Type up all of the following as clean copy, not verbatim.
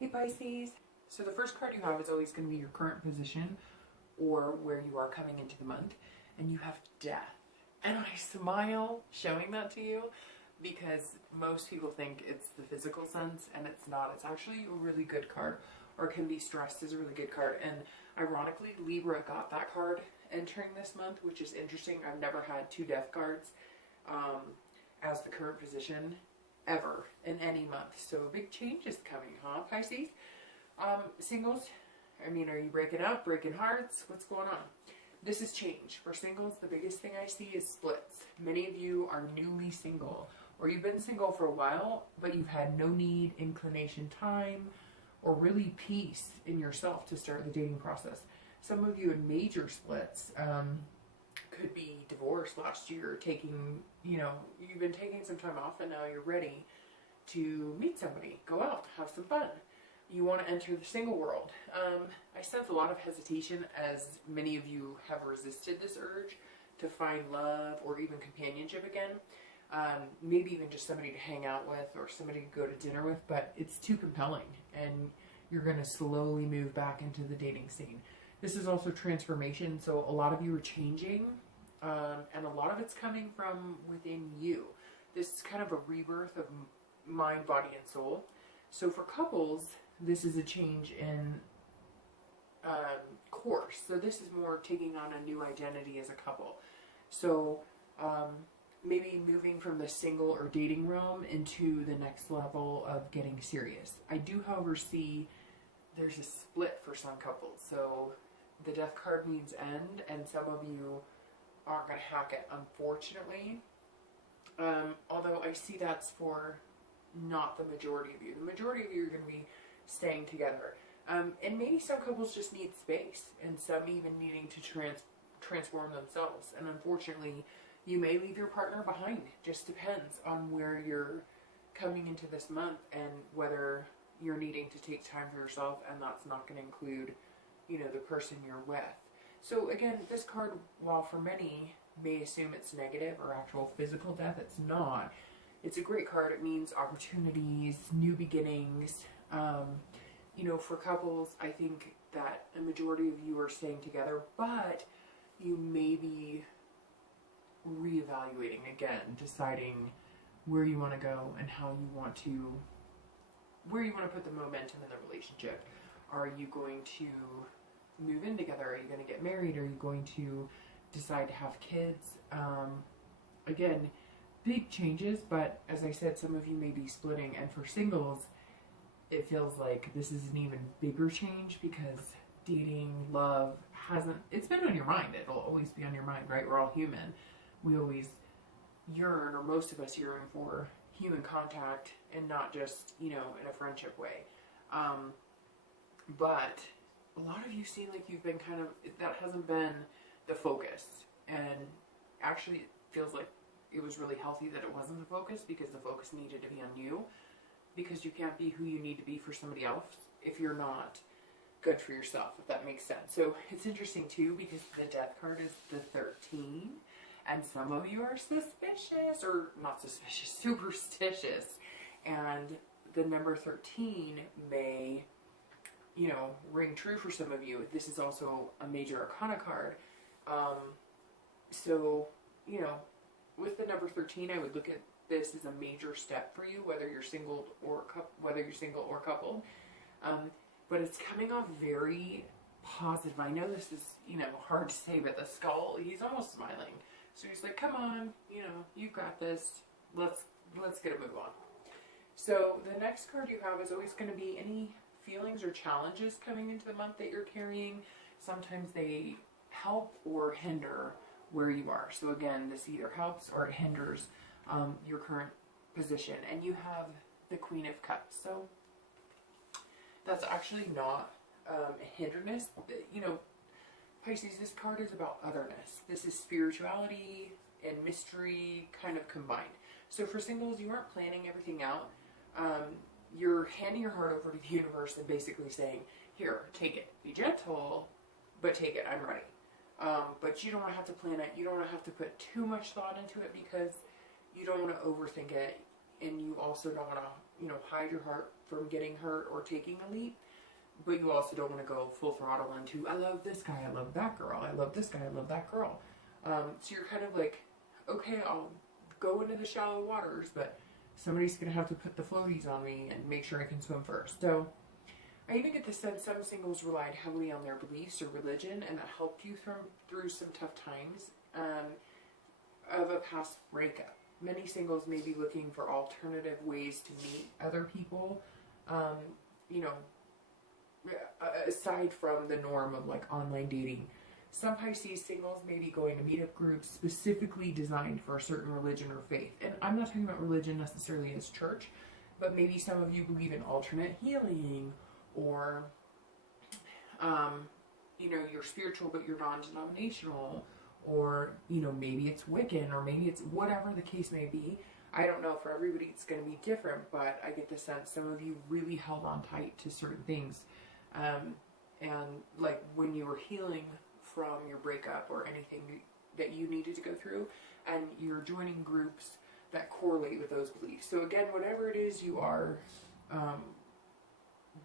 Hey Pisces. So the first card you have is always going to be your current position or where you are coming into the month. And you have Death. And I smile showing that to you because most people think it's the physical sense and it's not. It's actually a really good card, or can be stressed as a really good card. And ironically, Libra got that card entering this month, which is interesting. I've never had two Death cards as the current position ever in any month. So a big change is coming, huh, Pisces? Singles, I mean, are you breaking up, breaking hearts? What's going on? This is change. For singles, the biggest thing I see is splits. Many of you are newly single, or you've been single for a while, but you've had no need, inclination, time, or really peace in yourself to start the dating process. Some of you in major splits could be divorced last year, taking, you've been taking some time off and now you're ready to meet somebody, go out, have some fun. You want to enter the single world. I sense a lot of hesitation as many of you have resisted this urge to find love or even companionship again. Maybe even just somebody to hang out with or somebody to go to dinner with, but it's too compelling and you're going to slowly move back into the dating scene. This is also transformation, so a lot of you are changing, and a lot of it's coming from within you. This is kind of a rebirth of mind, body, and soul. So for couples, this is a change in course. So this is more taking on a new identity as a couple. So maybe moving from the single or dating realm into the next level of getting serious. I do, however, see there's a split for some couples. So the Death card means end, and some of you aren't going to hack it, unfortunately. Although I see that's for not the majority of you. The majority of you are going to be staying together. And maybe some couples just need space, and some even needing to transform themselves. And unfortunately, you may leave your partner behind. It just depends on where you're coming into this month and whether you're needing to take time for yourself, and that's not going to include, the person you're with. So again, this card, while for many may assume it's negative or actual physical death, it's not. It's a great card. It means opportunities, new beginnings. For couples, I think that a majority of you are staying together, but you may be reevaluating again, deciding where you want to go and where you want to put the momentum in the relationship. Are you going to move in together? Are you going to get married? Are you going to decide to have kids? Again, big changes, but as I said, some of you may be splitting, and for singles, it feels like this is an even bigger change because dating, love, it's been on your mind. It'll always be on your mind, right? We're all human. We always yearn, or most of us yearn, for human contact and not just, in a friendship way. But a lot of you seem like you've been that hasn't been the focus. And actually it feels like it was really healthy that it wasn't the focus, because the focus needed to be on you, because you can't be who you need to be for somebody else if you're not good for yourself, if that makes sense. So it's interesting too, because the Death card is the 13, and some of you are suspicious, or not suspicious, superstitious, and the number 13 may, ring true for some of you. This is also a major arcana card. With the number 13, I would look at this as a major step for you, whether you're single or coupled. But it's coming off very positive. I know this is, hard to say, but the skull, he's almost smiling. So he's like, come on, you've got this. Let's get a move on. So the next card you have is always going to be any feelings or challenges coming into the month that you're carrying. Sometimes they help or hinder where you are. So again, this either helps or it hinders your current position. And you have the Queen of Cups. So that's actually not a hindrance. Pisces, this card is about otherness. This is spirituality and mystery kind of combined. So for singles, you aren't planning everything out. You're handing your heart over to the universe and basically saying, here, take it. Be gentle, but take it. I'm ready. But you don't want to have to plan it. You don't want to have to put too much thought into it, because you don't want to overthink it, and you also don't want to you know, hide your heart from getting hurt or taking a leap. But you also don't want to go full throttle into, I love this guy, I love that girl, I love this guy, I love that girl. So you're kind of like, okay, I'll go into the shallow waters, but somebody's going to have to put the floaties on me and make sure I can swim first. So I even get the sense some singles relied heavily on their beliefs or religion, and that helped you through some tough times of a past breakup. Many singles may be looking for alternative ways to meet other people, you know, aside from the norm of like online dating. Some Pisces singles may be going to meetup groups specifically designed for a certain religion or faith. And I'm not talking about religion necessarily as church, but maybe some of you believe in alternate healing, or, you know, you're spiritual but you're non-denominational, or, you know, maybe it's Wiccan, or maybe it's whatever the case may be. I don't know, for everybody it's going to be different, but I get the sense some of you really held on tight to certain things. And like when you were healing from your breakup or anything that you needed to go through, and you're joining groups that correlate with those beliefs. So again, whatever it is you are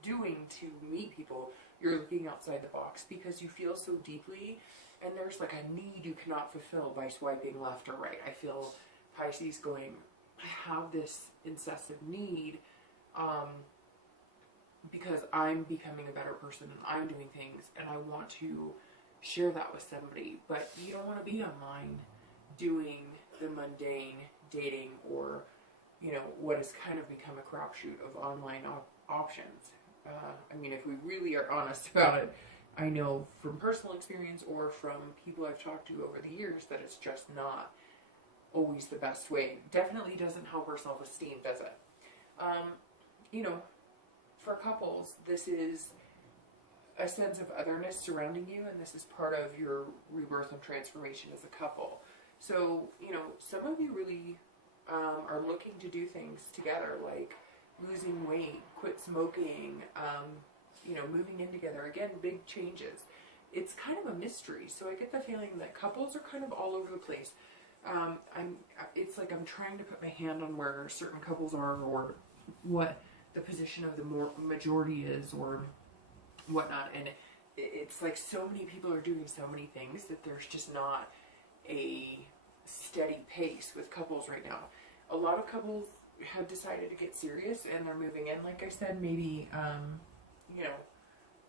doing to meet people, you're looking outside the box because you feel so deeply, and there's like a need you cannot fulfill by swiping left or right. I feel Pisces going, I have this incessant need because I'm becoming a better person and I'm doing things and I want to share that with somebody. But you don't want to be online doing the mundane dating, or, you know, what has kind of become a crapshoot of online options. I mean, if we really are honest about it, I know from personal experience or from people I've talked to over the years that it's just not always the best way. Definitely doesn't help our self-esteem, does it? You know, for couples, this is a sense of otherness surrounding you, and this is part of your rebirth and transformation as a couple. So, you know, some of you really are looking to do things together, like losing weight, quit smoking, you know, moving in together. Again, big changes. It's kind of a mystery. So I get the feeling that couples are kind of all over the place. It's like I'm trying to put my hand on where certain couples are, or what the position of the majority is, or whatnot. And it's like so many people are doing so many things that there's just not a steady pace with couples right now. A lot of couples have decided to get serious and they're moving in. Like I said, maybe, you know,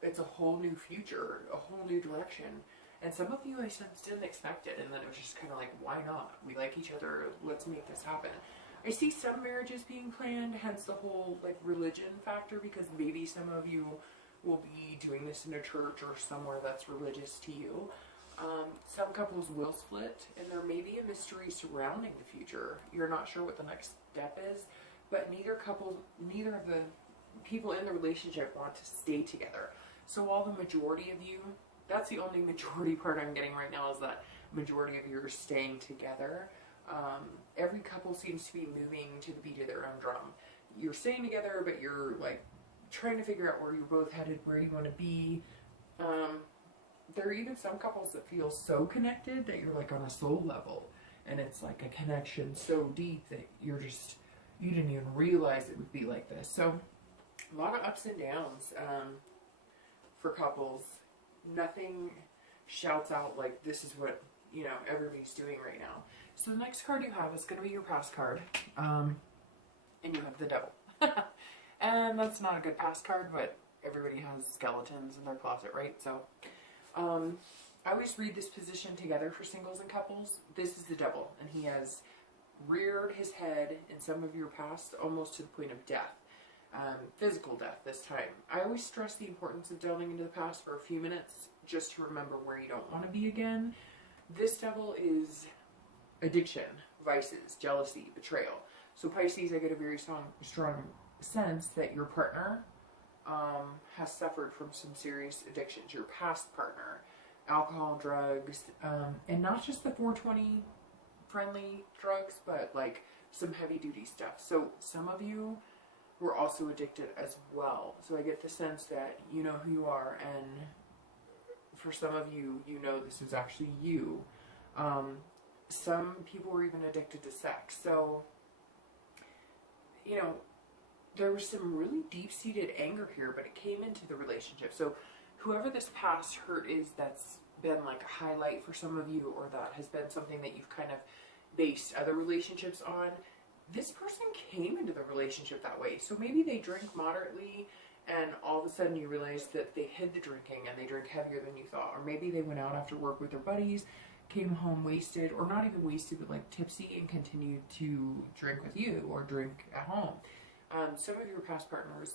it's a whole new future, a whole new direction. And some of you, I sense, didn't expect it. And then it was just kind of like, why not? We like each other. Let's make this happen. I see some marriages being planned, hence the whole like religion factor, because maybe some of you will be doing this in a church or somewhere that's religious to you. Some couples will split, and there may be a mystery surrounding the future. You're not sure what the next step is, but neither of the people in the relationship want to stay together. So while the majority of you, that's the only majority part I'm getting right now, is that majority of you are staying together. Every couple seems to be moving to the beat of their own drum. You're staying together, but you're like trying to figure out where you're both headed, where you want to be. There are even some couples that feel so connected that you're like on a soul level, and it's like a connection so deep that you didn't even realize it would be like this. So a lot of ups and downs for couples. Nothing shouts out like this is what, you know, everybody's doing right now. So the next card you have is going to be your past card, and you have the Devil. And that's not a good past card, but everybody has skeletons in their closet, right? So I always read this position together for singles and couples. This is the Devil, and he has reared his head in some of your past almost to the point of death. Physical death this time. I always stress the importance of delving into the past for a few minutes just to remember where you don't want to be again. This Devil is addiction, vices, jealousy, betrayal. So Pisces, I get a very strong sense that your partner has suffered from some serious addictions. Your past partner, alcohol, drugs, and not just the 420 friendly drugs, but like some heavy duty stuff. So some of you were also addicted as well. So I get the sense that you know who you are, and for some of you, you know this is actually you. Some people were even addicted to sex. So, you know, there was some really deep-seated anger here, but it came into the relationship. So whoever this past hurt is, that's been like a highlight for some of you, or that has been something that you've kind of based other relationships on, this person came into the relationship that way. So maybe they drink moderately, and all of a sudden you realize that they hid the drinking and they drink heavier than you thought. Or maybe they went out after work with their buddies, came home wasted, or not even wasted, but like tipsy, and continued to drink with you or drink at home. Some of your past partners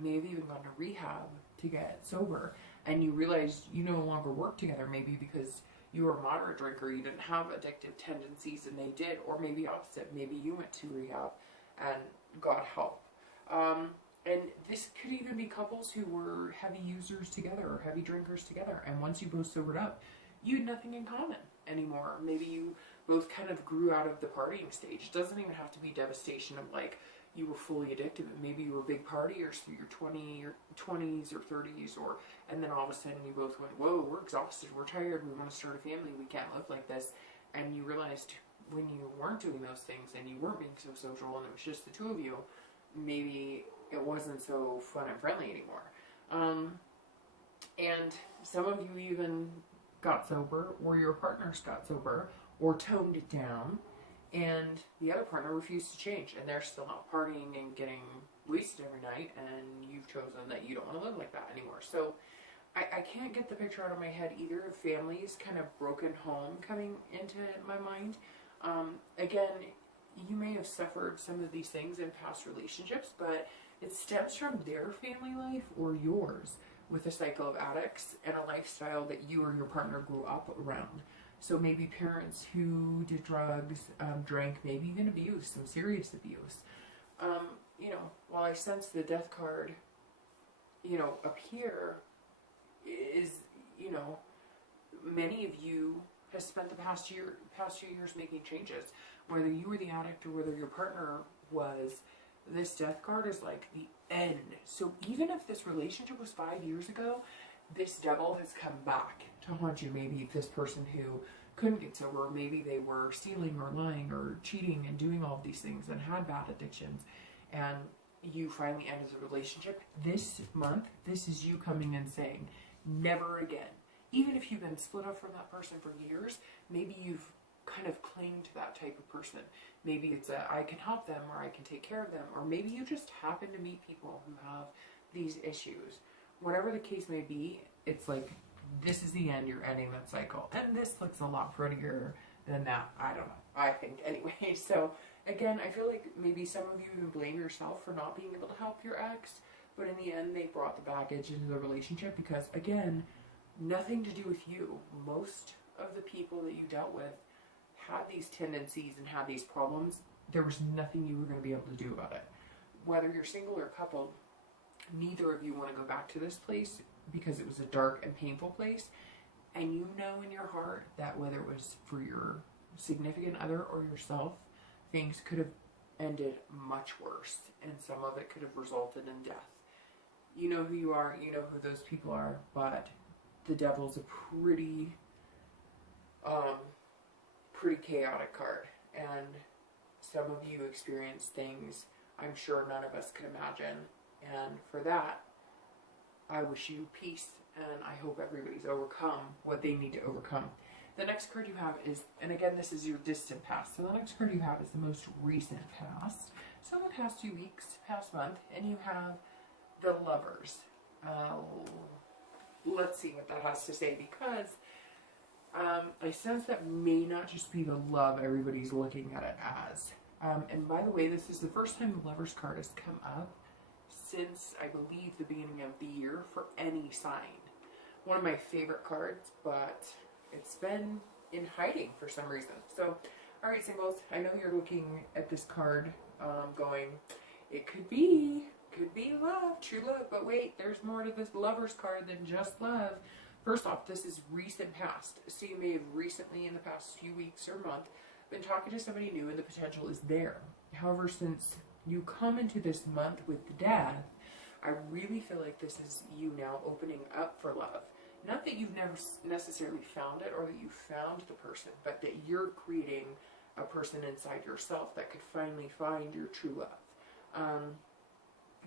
may have even gone to rehab to get sober, and you realize you no longer work together, maybe because you were a moderate drinker, you didn't have addictive tendencies and they did, or maybe opposite, maybe you went to rehab and got help. And this could even be couples who were heavy users together or heavy drinkers together, and once you both sobered up, you had nothing in common anymore. Maybe you both kind of grew out of the partying stage. It doesn't even have to be devastation of like you were fully addicted, but maybe you were big partiers through your 20s or 30s, and then all of a sudden you both went, whoa, we're exhausted, we're tired, we want to start a family, we can't live like this. And you realized when you weren't doing those things and you weren't being so social and it was just the two of you, maybe it wasn't so fun and friendly anymore. And some of you even got sober, or your partners got sober, or toned it down, and the other partner refused to change, and they're still not partying and getting wasted every night, and you've chosen that you don't want to live like that anymore. So I can't get the picture out of my head either of families, kind of broken home coming into my mind. Again, you may have suffered some of these things in past relationships, but it stems from their family life or yours, with a cycle of addicts and a lifestyle that you or your partner grew up around. So maybe parents who did drugs, drank, maybe even abuse, some serious abuse. You know, while I sense the death card, you know, up here is, you know, many of you have spent the past few years making changes. Whether you were the addict or whether your partner was, this death card is like the end. So even if this relationship was 5 years ago, this devil has come back to haunt you. Maybe this person who couldn't get sober, maybe they were stealing or lying or cheating and doing all of these things and had bad addictions, and you finally ended the relationship. This month, this is you coming and saying, never again. Even if you've been split up from that person for years, maybe you've kind of clinged to that type of person. Maybe it's I can help them, or I can take care of them, or maybe you just happen to meet people who have these issues. Whatever the case may be, it's like, this is the end, you're ending that cycle. And this looks a lot prettier than that. I don't know, I think anyway. So again, I feel like maybe some of you even blame yourself for not being able to help your ex, but in the end they brought the baggage into the relationship, because again, nothing to do with you. Most of the people that you dealt with had these tendencies and had these problems. There was nothing you were going to be able to do about it. Whether you're single or coupled, neither of you want to go back to this place, because it was a dark and painful place. And you know in your heart that whether it was for your significant other or yourself, things could have ended much worse, and some of it could have resulted in death. You know who you are, you know who those people are, but the devil's a pretty chaotic card, and some of you experience things I'm sure none of us could imagine, and for that I wish you peace, and I hope everybody's overcome what they need to overcome. The next card you have is, and again, this is your distant past, so the next card you have is the most recent past, so the past 2 weeks, past month, and you have the Lovers. Let's see what that has to say, because I sense that may not just be the love everybody's looking at it as. And by the way, this is the first time the Lovers card has come up since, I believe, the beginning of the year for any sign. One of my favorite cards, but it's been in hiding for some reason. So, alright singles, I know you're looking at this card going, it could be love, true love, but wait, there's more to this Lovers card than just love. First off, this is recent past, so you may have recently, in the past few weeks or month, been talking to somebody new and the potential is there. However, since you come into this month with the death, I really feel like this is you now opening up for love. Not that you've never necessarily found it or that you found the person, but that you're creating a person inside yourself that could finally find your true love.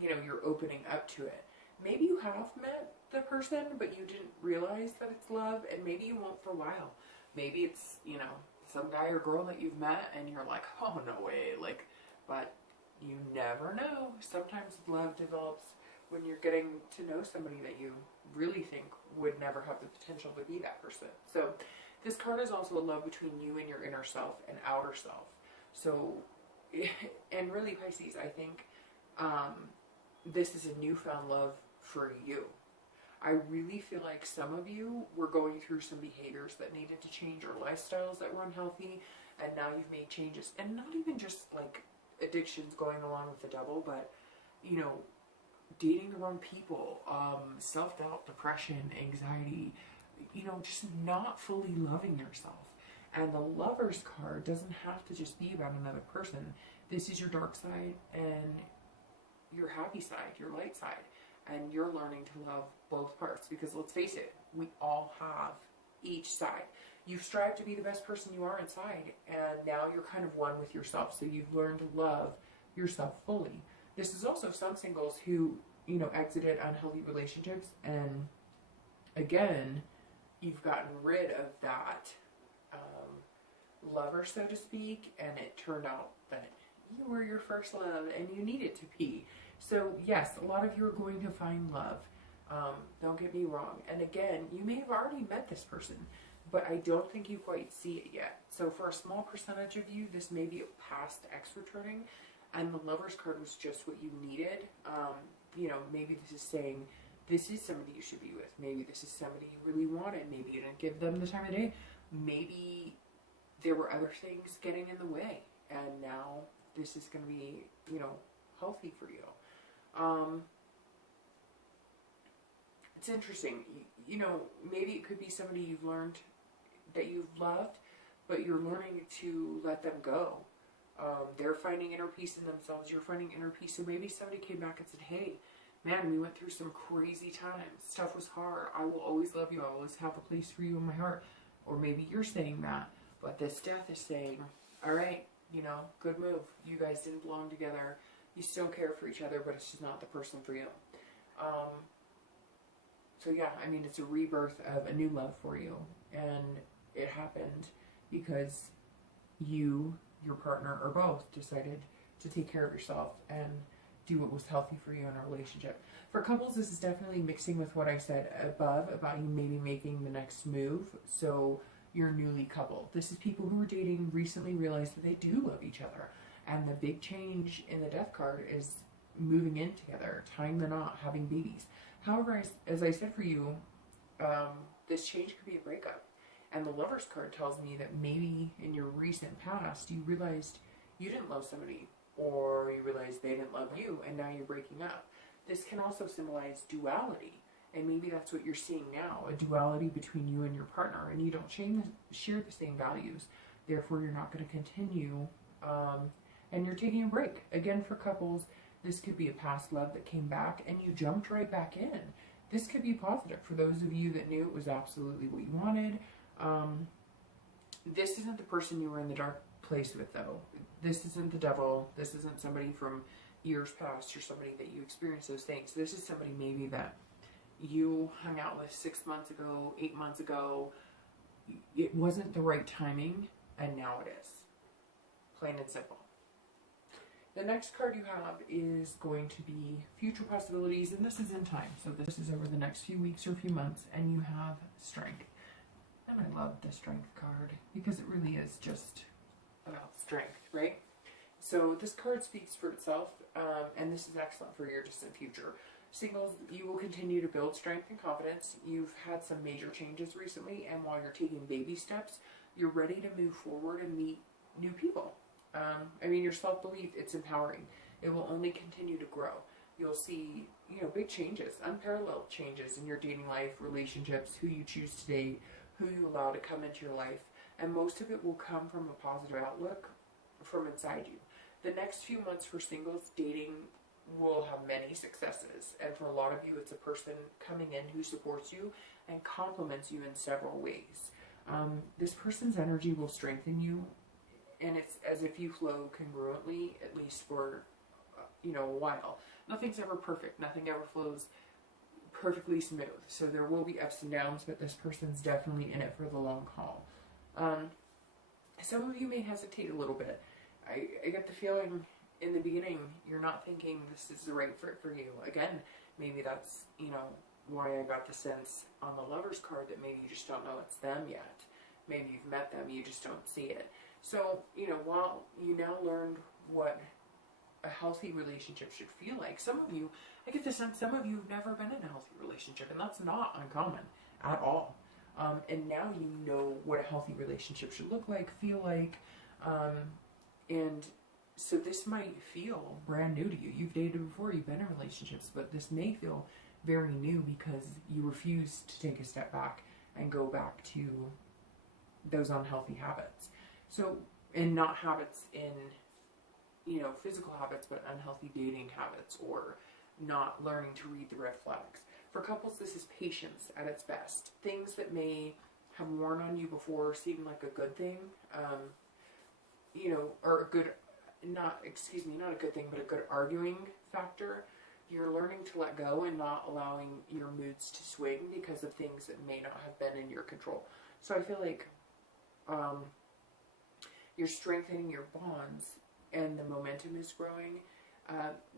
you know, you're opening up to it. Maybe you have met the person, but you didn't realize that it's love, and maybe you won't for a while. Maybe it's, you know, some guy or girl that you've met and you're like, oh, no way, like, but you never know. Sometimes love develops when you're getting to know somebody that you really think would never have the potential to be that person. So this card is also a love between you and your inner self and outer self. So, and really, Pisces, I think this is a newfound love for you. I really feel like some of you were going through some behaviors that needed to change, or lifestyles that were unhealthy, and now you've made changes. And not even just like addictions going along with the devil, but, you know, dating the wrong people, self-doubt, depression, anxiety, you know, just not fully loving yourself. And the Lover's card doesn't have to just be about another person. This is your dark side and your happy side, your light side. And you're learning to love both parts, because let's face it, we all have each side. You've strived to be the best person you are inside, and now you're kind of one with yourself. So you've learned to love yourself fully. This is also some singles who, you know, exited unhealthy relationships, and again, you've gotten rid of that lover, so to speak, and it turned out that you were your first love and you needed to be. So yes, a lot of you are going to find love. Don't get me wrong. And again, you may have already met this person, but I don't think you quite see it yet. So for a small percentage of you, this may be a past ex returning, and the Lover's card was just what you needed. You know, maybe this is saying, this is somebody you should be with. Maybe this is somebody you really wanted. Maybe you didn't give them the time of day. Maybe there were other things getting in the way, and now this is going to be, you know, healthy for you. It's interesting. You know, maybe it could be somebody you've learned that you've loved, but you're learning to let them go. They're finding inner peace in themselves. You're finding inner peace. So maybe somebody came back and said, hey, man, we went through some crazy times. Stuff was hard. I will always love you. I will always have a place for you in my heart. Or maybe you're saying that, but this death is saying, all right, you know, good move. You guys didn't belong together. You still care for each other, but it's just not the person for you. So yeah, I mean, it's a rebirth of a new love for you. And it happened because you, your partner, or both decided to take care of yourself and do what was healthy for you in a relationship. For couples, this is definitely mixing with what I said above about you maybe making the next move. So you're newly coupled. This is people who were dating, recently realized that they do love each other. And the big change in the death card is moving in together, tying the knot, having babies. However, as I said for you, this change could be a breakup. And the Lover's card tells me that maybe in your recent past, you realized you didn't love somebody, or you realized they didn't love you, and now you're breaking up. This can also symbolize duality. And maybe that's what you're seeing now, a duality between you and your partner, and you don't share the same values. Therefore, you're not going to continue, and you're taking a break. Again, for couples, this could be a past love that came back, and you jumped right back in. This could be positive for those of you that knew it was absolutely what you wanted. This isn't the person you were in the dark place with, though. This isn't the devil. This isn't somebody from years past, or somebody that you experienced those things. This is somebody maybe that you hung out with 6 months ago, 8 months ago. It wasn't the right timing, and now it is. Plain and simple. The next card you have is going to be future possibilities, and this is in time. So this is over the next few weeks or few months, and you have strength. And I love the strength card because it really is just about strength, right? So this card speaks for itself, and this is excellent for your distant future. Singles, you will continue to build strength and confidence. You've had some major changes recently, and while you're taking baby steps, you're ready to move forward and meet new people. I mean, your self-belief, it's empowering. It will only continue to grow. You'll see, you know, big changes, unparalleled changes in your dating life, relationships, who you choose to date, who you allow to come into your life. And most of it will come from a positive outlook from inside you. The next few months for singles, dating will have many successes. And for a lot of you, it's a person coming in who supports you and compliments you in several ways. This person's energy will strengthen you, and it's as if you flow congruently, at least for you know, a while. Nothing's ever perfect. Nothing ever flows perfectly smooth. So there will be ups and downs, but this person's definitely in it for the long haul. Some of you may hesitate a little bit. I get the feeling in the beginning you're not thinking this is the right fit for you. Again, maybe that's, you know, why I got the sense on the Lover's card that maybe you just don't know it's them yet. Maybe you've met them, you just don't see it. So, you know, while you now learned what a healthy relationship should feel like, some of you, I get the sense some of you have never been in a healthy relationship, and that's not uncommon at all. And now you know what a healthy relationship should look like, feel like, and so this might feel brand new to you. You've dated before, you've been in relationships, but this may feel very new because you refuse to take a step back and go back to those unhealthy habits. So, and not habits in, you know, physical habits, but unhealthy dating habits, or not learning to read the red flags. For couples, this is patience at its best. Things that may have worn on you before seem like a good thing, you know, or a good, not a good thing, but a good arguing factor. You're learning to let go and not allowing your moods to swing because of things that may not have been in your control. So I feel like you're strengthening your bonds and the momentum is growing.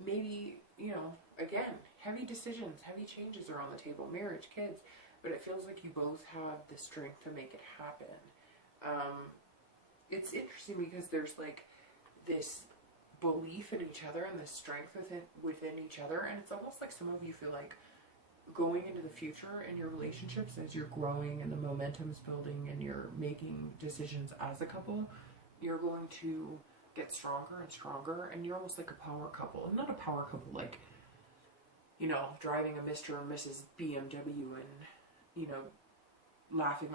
Maybe, you know, again, heavy decisions, heavy changes are on the table, marriage, kids, but it feels like you both have the strength to make it happen. It's interesting because there's like this belief in each other and this strength within each other, and it's almost like some of you feel like going into the future in your relationships, as you're growing and the momentum's building and you're making decisions as a couple, you're going to get stronger and stronger, and you're almost like a power couple. And not a power couple like, you know, driving a Mr. and Mrs. BMW and, you know, laughing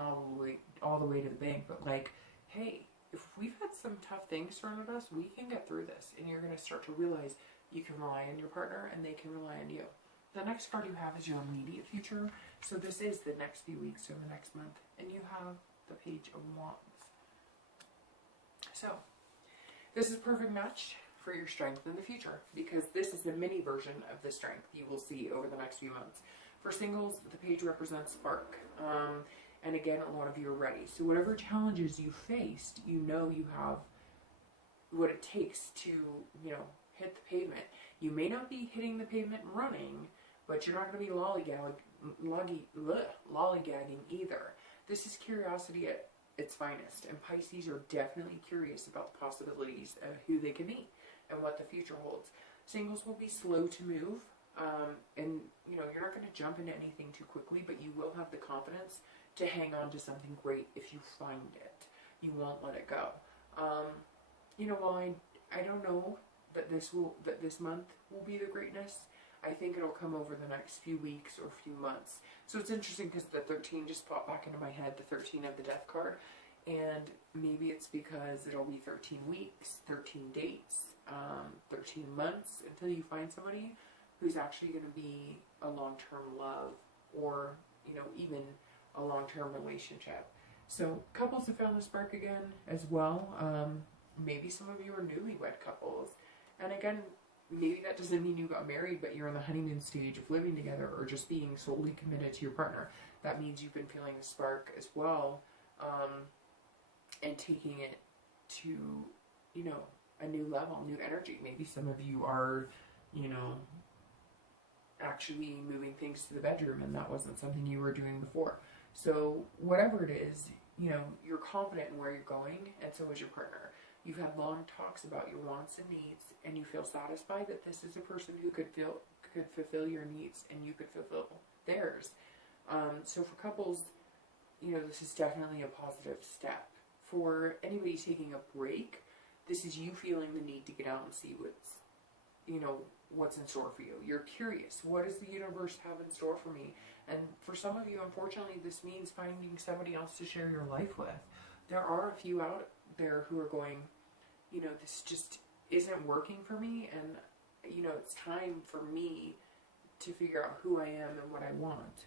all the way to the bank, but like, hey, if we've had some tough things thrown at us, we can get through this. And you're going to start to realize you can rely on your partner and they can rely on you. The next card you have is your immediate future. So this is the next few weeks or the next month. And you have the Page of Wands. So this is a perfect match for your strength in the future, because this is the mini version of the strength you will see over the next few months. For singles, the page represents spark. And again, a lot of you are ready. So whatever challenges you faced, you know you have what it takes to, you know, hit the pavement. You may not be hitting the pavement and running, but you're not going to be lollygagging either. This is curiosity at its finest, and Pisces are definitely curious about the possibilities of who they can meet and what the future holds. Singles will be slow to move, and you know, you're not going to jump into anything too quickly, but you will have the confidence to hang on to something great if you find it. You won't let it go. You know, while I don't know that this month will be the greatness, I think it'll come over the next few weeks or few months. So it's interesting because the 13 just popped back into my head, the 13 of the Death card, and maybe it's because it'll be 13 weeks, 13 dates, 13 months until you find somebody who's actually going to be a long-term love, or, you know, even a long-term relationship. So couples have found the spark again as well. Maybe some of you are newlywed couples, and again, maybe that doesn't mean you got married, but you're in the honeymoon stage of living together or just being solely committed to your partner. That means you've been feeling the spark as well, and taking it to, you know, a new level, new energy. Maybe some of you are, you know, actually moving things to the bedroom, and that wasn't something you were doing before. So whatever it is, you know, you're confident in where you're going, and so is your partner. You've had long talks about your wants and needs, and you feel satisfied that this is a person who could fulfill your needs, and you could fulfill theirs. So for couples, you know, this is definitely a positive step. For anybody taking a break, this is you feeling the need to get out and see what's in store for you. You're curious. What does the universe have in store for me? And for some of you, unfortunately, this means finding somebody else to share your life with. There are a few out there who are going, you know, this just isn't working for me, and, you know, it's time for me to figure out who I am and what I want.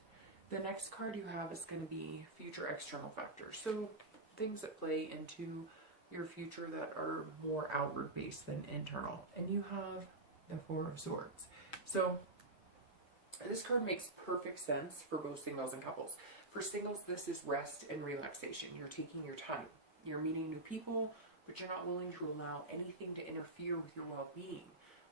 The next card you have is going to be future external factors. So things that play into your future that are more outward based than internal. And you have the Four of Swords. So this card makes perfect sense for both singles and couples. For singles, this is rest and relaxation. You're taking your time. You're meeting new people, but you're not willing to allow anything to interfere with your well-being.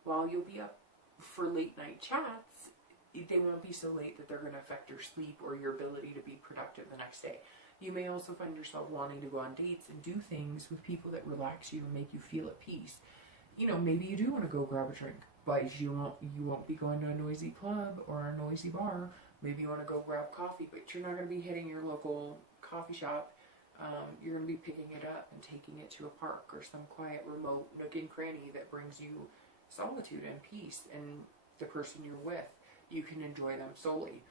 While you'll be up for late night chats, they won't be so late that they're going to affect your sleep or your ability to be productive the next day. You may also find yourself wanting to go on dates and do things with people that relax you and make you feel at peace. You know, maybe you do want to go grab a drink, but you won't be going to a noisy club or a noisy bar. Maybe you want to go grab coffee, but you're not going to be hitting your local coffee shop. You're going to be picking it up and taking it to a park or some quiet, remote nook and cranny that brings you solitude and peace, and the person you're with, you can enjoy them solely.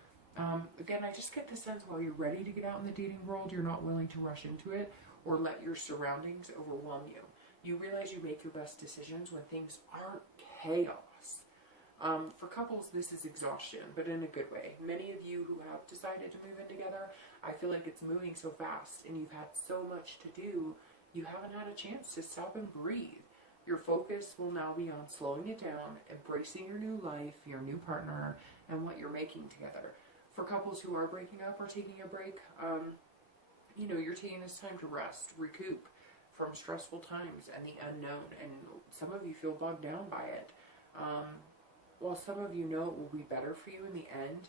Again, I just get the sense while you're ready to get out in the dating world, you're not willing to rush into it or let your surroundings overwhelm you. You realize you make your best decisions when things aren't chaos. For couples, this is exhaustion, but in a good way. Many of you who have decided to move in together, I feel like it's moving so fast and you've had so much to do, you haven't had a chance to stop and breathe. Your focus will now be on slowing it down, embracing your new life, your new partner, and what you're making together. For couples who are breaking up or taking a break, you know, you're taking this time to rest, recoup from stressful times and the unknown, and some of you feel bogged down by it. While some of you know it will be better for you in the end,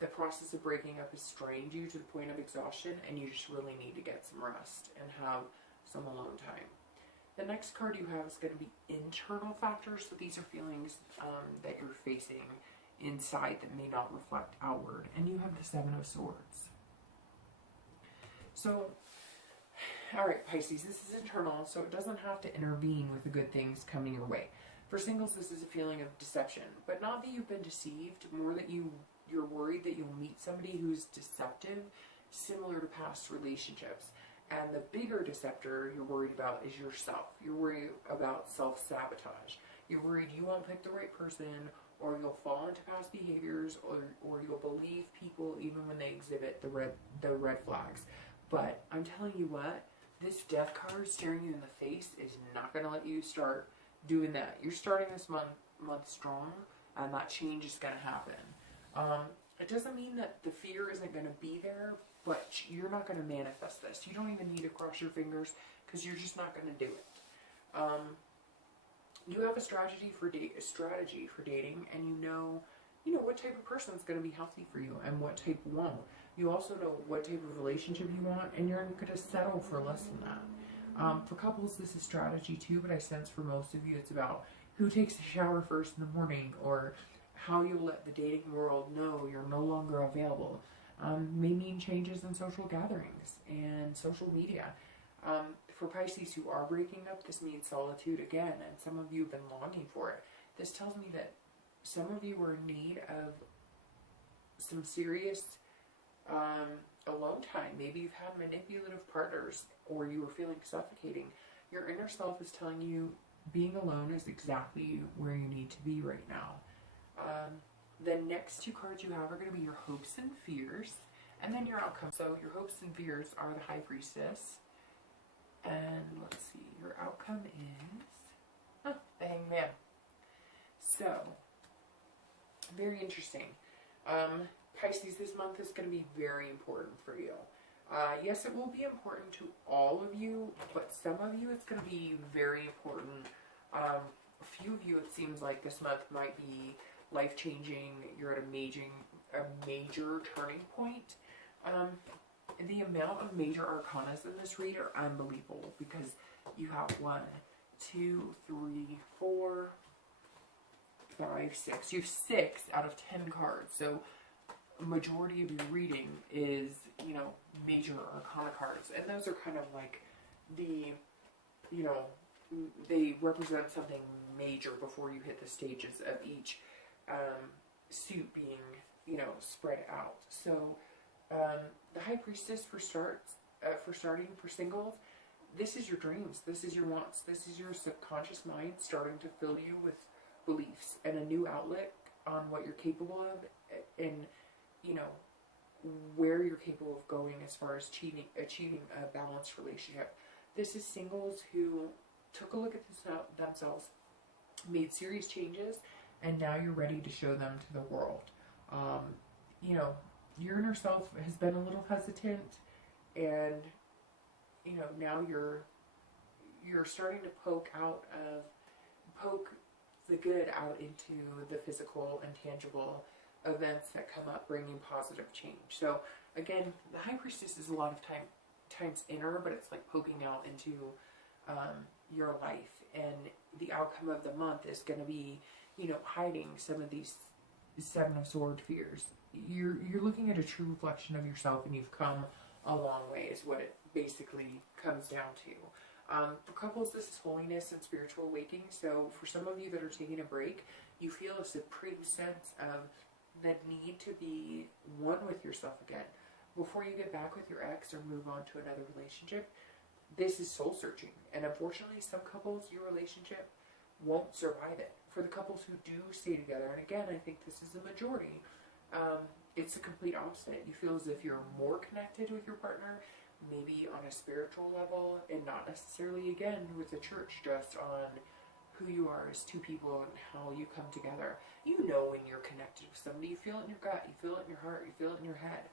the process of breaking up has strained you to the point of exhaustion, and you just really need to get some rest and have some alone time. The next card you have is going to be internal factors. So these are feelings that you're facing inside that may not reflect outward. And you have the Seven of Swords. So, all right, Pisces, this is internal, so it doesn't have to intervene with the good things coming your way. For singles, this is a feeling of deception, but not that you've been deceived, more that you're worried that you'll meet somebody who's deceptive, similar to past relationships. And the bigger deceptor you're worried about is yourself. You're worried about self-sabotage. You're worried you won't pick the right person, or you'll fall into past behaviors, or you'll believe people even when they exhibit the red flags. But I'm telling you what, this death card staring you in the face is not going to let you start doing that. You're starting this month strong, and that change is going to happen. It doesn't mean that the fear isn't going to be there, but you're not going to manifest this. You don't even need to cross your fingers, because you're just not going to do it. You have a strategy for dating, and you know what type of person is going to be healthy for you and what type won't. You also know what type of relationship you want, and you're going to settle for less than that. For couples, this is strategy too, but I sense for most of you it's about who takes the shower first in the morning, or how you'll let the dating world know you're no longer available. May mean changes in social gatherings and social media. For Pisces who are breaking up, this means solitude again, and some of you have been longing for it. This tells me that some of you are in need of some serious alone time. Maybe you've had manipulative partners, or you were feeling suffocating. Your inner self is telling you being alone is exactly where you need to be right now. The next two cards you have are going to be your hopes and fears, and then your outcome. So your hopes and fears are the High Priestess, and let's see, your outcome is the Hangman. So, very interesting. Pisces, this month is going to be very important for you. Yes, it will be important to all of you, but some of you it's going to be very important. A few of you, it seems like this month might be life-changing. You're at a major turning point. The amount of major arcanas in this read are unbelievable, because you have 1, 2, 3, 4, 5, 6. You have 6 out of 10 cards. So a majority of your reading is, major arcana cards. And those are kind of like they represent something major before you hit the stages of each suit being, spread out. So the High Priestess for starting for singles, this is your dreams, this is your wants, this is your subconscious mind starting to fill you with beliefs and a new outlet on what you're capable of, and where you're capable of going as far as achieving a balanced relationship. This is singles who took a look at themselves made serious changes, and now you're ready to show them to the world. You know, your inner self has been a little hesitant, and you know, now you're starting to poke the good out into the physical and tangible events that come up, bringing positive change. So again, the High Priestess is a lot of times inner, but it's like poking out into your life, and the outcome of the month is going to be, you know, hiding some of these Seven of Swords fears. You're looking at a true reflection of yourself, and you've come a long way, is what it basically comes down to. For couples, this is holiness and spiritual awakening. So for some of you that are taking a break, you feel a supreme sense of the need to be one with yourself again. Before you get back with your ex or move on to another relationship, this is soul searching. And unfortunately, some couples, your relationship won't survive it. For the couples who do stay together, and again, I think this is the majority, it's the complete opposite. You feel as if you're more connected with your partner, maybe on a spiritual level, and not necessarily, again, with the church, just on who you are as two people and how you come together. You know when you're connected with somebody. You feel it in your gut, you feel it in your heart, you feel it in your head.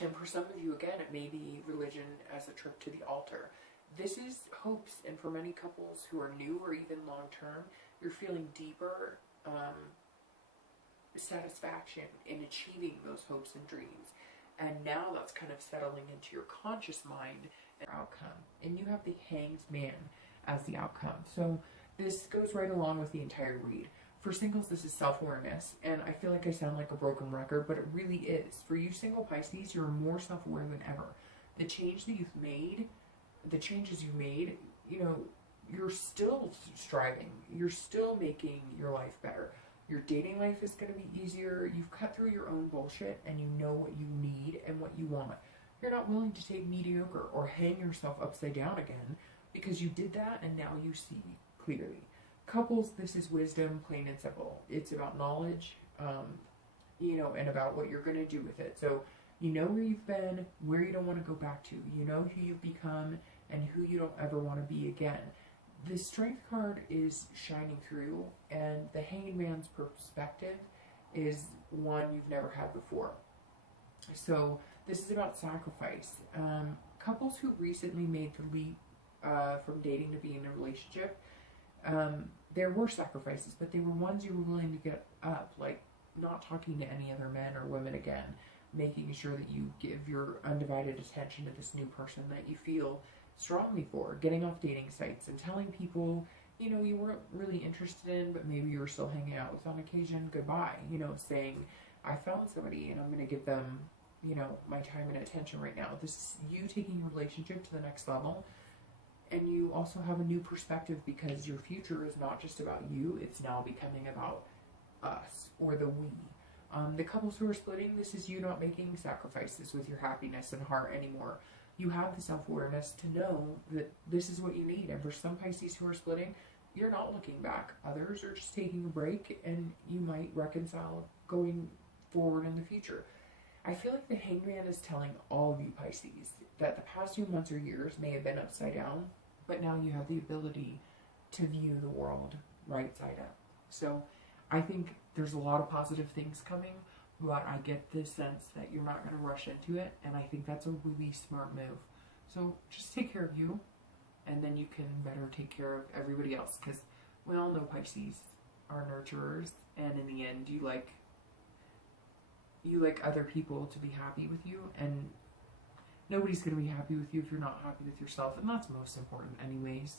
And for some of you, again, it may be religion as a trip to the altar. This is hopes, and for many couples who are new or even long-term, you're feeling deeper satisfaction in achieving those hopes and dreams. And now that's kind of settling into your conscious mind and outcome. And you have the Hanged Man as the outcome. So this goes right along with the entire read. For singles, this is self-awareness. And I feel like I sound like a broken record, but it really is. For you single Pisces, you're more self-aware than ever. The change that you've made, the changes you've made, you know, you're still striving. You're still making your life better. Your dating life is going to be easier. You've cut through your own bullshit, and you know what you need and what you want. You're not willing to take mediocre or hang yourself upside down again, because you did that and now you see clearly. Couples, this is wisdom, plain and simple. It's about knowledge, you know, and about what you're going to do with it. So you know where you've been, where you don't want to go back to. You know who you've become and who you don't ever want to be again. The Strength card is shining through, and the Hanged Man's perspective is one you've never had before. So this is about sacrifice. Couples who recently made the leap from dating to being in a relationship, there were sacrifices, but they were ones you were willing to get up, like not talking to any other men or women again, making sure that you give your undivided attention to this new person that you feel strongly for, getting off dating sites and telling people, you know, you weren't really interested in, but maybe you were still hanging out with on occasion, goodbye, you know, saying, I found somebody and I'm going to give them, you know, my time and attention right now. This is you taking your relationship to the next level. And you also have a new perspective, because your future is not just about you, it's now becoming about us, or the we. The couples who are splitting, this is you not making sacrifices with your happiness and heart anymore. You have the self-awareness to know that this is what you need. And for some Pisces who are splitting, you're not looking back. Others are just taking a break, and you might reconcile going forward in the future. I feel like the Hanged Man is telling all of you Pisces that the past few months or years may have been upside down, but now you have the ability to view the world right side up. So I think there's a lot of positive things coming, but I get this sense that you're not going to rush into it, and I think that's a really smart move. So just take care of you, and then you can better take care of everybody else, because we all know Pisces are nurturers, and in the end, you like other people to be happy with you, and nobody's going to be happy with you if you're not happy with yourself, and that's most important anyways.